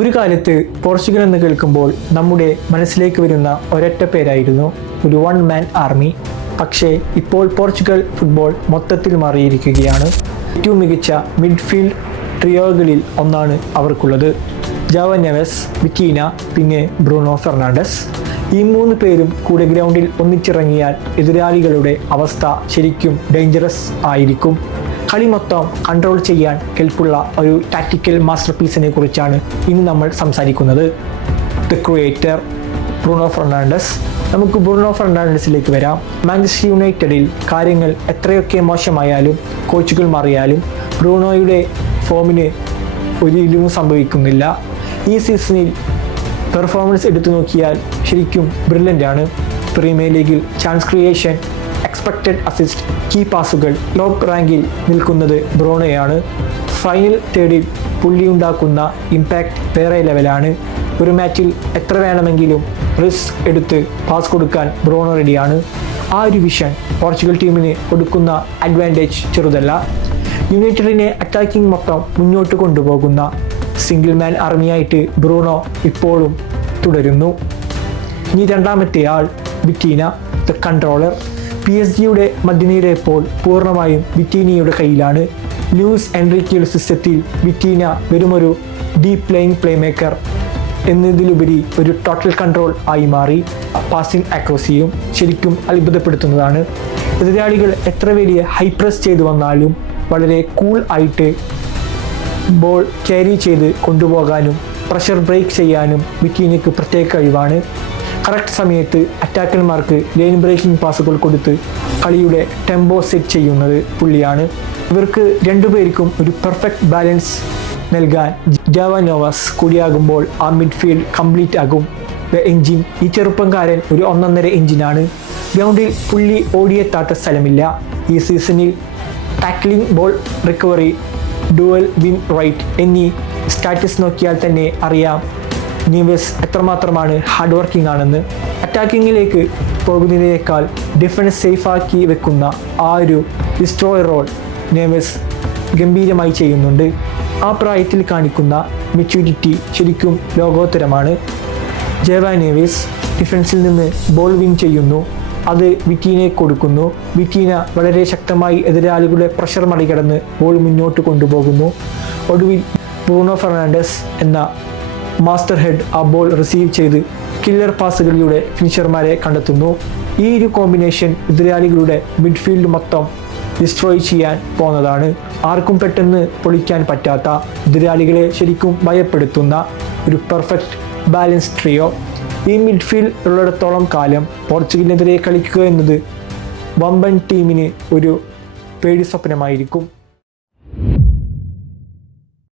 ഒരു കാലത്ത് പോർച്ചുഗൽ എന്ന് കേൾക്കുമ്പോൾ നമ്മുടെ മനസ്സിലേക്ക് വരുന്ന ഒരൊറ്റ പേരായിരുന്നു ഒരു വൺ മാൻ ആർമി. പക്ഷേ ഇപ്പോൾ പോർച്ചുഗൽ ഫുട്ബോൾ മൊത്തത്തിൽ മാറിയിരിക്കുകയാണ്. ഏറ്റവും മികച്ച മിഡ്ഫീൽഡ് ട്രിയോകളിൽ ഒന്നാണ് അവർക്കുള്ളത്. ജാവോ നെവസ്, വിറ്റീന, പിന്നെ ബ്രൂണോ ഫെർണാണ്ടസ്. ഈ മൂന്ന് പേരും കൂടെ ഗ്രൗണ്ടിൽ ഒന്നിച്ചിറങ്ങിയാൽ എതിരാളികളുടെ അവസ്ഥ ശരിക്കും ഡേഞ്ചറസ് ആയിരിക്കും. കളി മൊത്തം കൺട്രോൾ ചെയ്യാൻ കെൽപ്പുള്ള ഒരു ടാക്റ്റിക്കൽ മാസ്റ്റർ പീസിനെ കുറിച്ചാണ് ഇന്ന് നമ്മൾ സംസാരിക്കുന്നത്. The creator Bruno Fernandes. നമുക്ക് ബ്രൂണോ ഫെർണാണ്ടസിലേക്ക് വരാം. മാഞ്ചസ്റ്റർ യുണൈറ്റഡിൽ കാര്യങ്ങൾ എത്രയൊക്കെ മോശമായാലും കോച്ചുകൾ മാറിയാലും ബ്രൂണോയുടെ ഫോമിന് ഒരു ഇടിവും സംഭവിക്കുന്നില്ല. ഈ സീസണിൽ പെർഫോമൻസ് എടുത്തു നോക്കിയാൽ ശരിക്കും ബ്രില്യൻ്റ് ആണ്. പ്രീമിയർ ലീഗിൽ chance creation, expected assist, key പാസുകൾ ടോപ്പ് റാങ്കിൽ നിൽക്കുന്നത് ബ്രൂണോയാണ്. ഫൈനൽ തേർഡിൽ പുള്ളിയുണ്ടാക്കുന്ന ഇമ്പാക്റ്റ് വേറെ ലെവലാണ്. ഒരു മാച്ചിൽ എത്ര വേണമെങ്കിലും റിസ്ക് എടുത്ത് പാസ് കൊടുക്കാൻ ബ്രൂണോ റെഡിയാണ്. ആ ഒരു വിഷൻ പോർച്ചുഗൽ ടീമിന് കൊടുക്കുന്ന അഡ്വാൻറ്റേജ് ചെറുതല്ല. യുണൈറ്റഡിനെ അറ്റാക്കിംഗ് മൊത്തം മുന്നോട്ട് കൊണ്ടുപോകുന്ന സിംഗിൾ മാൻ ആർമിയായിട്ട് ബ്രൂണോ ഇപ്പോഴും തുടരുന്നു. ഇനി രണ്ടാമത്തെ ആൾ വിറ്റീന, ദ കൺട്രോളർ. PSG മധ്യനിര ഇപ്പോൾ പൂർണ്ണമായും വിറ്റീനയുടെ കയ്യിലാണ്. ലൂയിസ് എൻറിക്കയുടെ സിസ്റ്റത്തിൽ വിറ്റീന വെറുമൊരു ഡീപ് പ്ലേയിങ് പ്ലേ മേക്കർ എന്നതിലുപരി ഒരു ടോട്ടൽ കൺട്രോൾ ആയി മാറി. പാസിംഗ് ആക്രോസിയും ശരിക്കും അത്ഭുതപ്പെടുത്തുന്നതാണ്. എതിരാളികൾ എത്ര വലിയ ഹൈ പ്രസ് ചെയ്തു വന്നാലും വളരെ കൂൾ ആയിട്ട് ബോൾ ക്യാരി ചെയ്ത് കൊണ്ടുപോകാനും പ്രഷർ ബ്രേക്ക് ചെയ്യാനും വിറ്റീനയ്ക്ക് പ്രത്യേക കഴിവാണ്. കറക്റ്റ് സമയത്ത് അറ്റാക്കർമാർക്ക് ലൈൻ ബ്രേക്കിംഗ് പാസുകൾ കൊടുത്ത് കളിയുടെ ടെമ്പോ സെറ്റ് ചെയ്യുന്നത് പുള്ളിയാണ്. ഇവർക്ക് രണ്ടുപേർക്കും ഒരു പെർഫെക്റ്റ് ബാലൻസ് നൽകാൻ ജാവോ നെവസ് കൂടിയാകുമ്പോൾ ആ മിഡ്ഫീൽഡ് കംപ്ലീറ്റ് ആകും. The engine. ഈ ചെറുപ്പക്കാരൻ ഒരു ഒന്നൊന്നര എഞ്ചിനാണ്. ഗ്രൗണ്ടിൽ പുള്ളി ഓടിയെത്താത്ത സ്ഥലമില്ല. ഈ സീസണിൽ tackling, ball recovery, duel win rate എന്നീ സ്റ്റാറ്റസ് നോക്കിയാൽ തന്നെ അറിയാം നെവസ് എത്രമാത്രമാണ് ഹാർഡ് വർക്കിംഗ് ആണെന്ന്. അറ്റാക്കിങ്ങിലേക്ക് പോകുന്നതിനേക്കാൾ ഡിഫൻസ് സേഫാക്കി വെക്കുന്ന ആ ഒരു ഡിസ്ട്രോയർ റോൾ നെവസ് ഗംഭീരമായി ചെയ്യുന്നുണ്ട്. ആ പ്രായത്തിൽ കാണിക്കുന്ന മെച്യൂരിറ്റി ശരിക്കും ലോകോത്തരമാണ്. ജാവോ നെവസ് ഡിഫൻസിൽ നിന്ന് ബോൾ വിൻ ചെയ്യുന്നു, അത് വിറ്റീനെ കൊടുക്കുന്നു. വിറ്റീന വളരെ ശക്തമായി എതിരാളികളുടെ പ്രഷർ മറികടന്ന് ബോൾ മുന്നോട്ട് കൊണ്ടുപോകുന്നു. ഒടുവിൽ ബ്രൂണോ ഫെർണാണ്ടസ് എന്ന മാസ്റ്റർ ഹെഡ് ആ ബോൾ റിസീവ് ചെയ്ത് കില്ലർ പാസുകളിലൂടെ ഫിനിഷർമാരെ കണ്ടെത്തുന്നു. ഈ ഒരു കോമ്പിനേഷൻ എതിരാളികളുടെ മിഡ്ഫീൽഡ് മൊത്തം ഡിസ്ട്രോയ് ചെയ്യാൻ പോകുന്നതാണ്. ആർക്കും പെട്ടെന്ന് പൊളിക്കാൻ പറ്റാത്ത, എതിരാളികളെ ശരിക്കും ഭയപ്പെടുത്തുന്ന ഒരു പെർഫെക്റ്റ് ബാലൻസ് ട്രിയോ. ഈ മിഡ്ഫീൽഡ് ഉള്ളിടത്തോളം കാലം പോർച്ചുഗലിനെതിരെ കളിക്കുക എന്നത് വമ്പൻ ടീമിന് ഒരു പേടി സ്വപ്നമായിരിക്കും.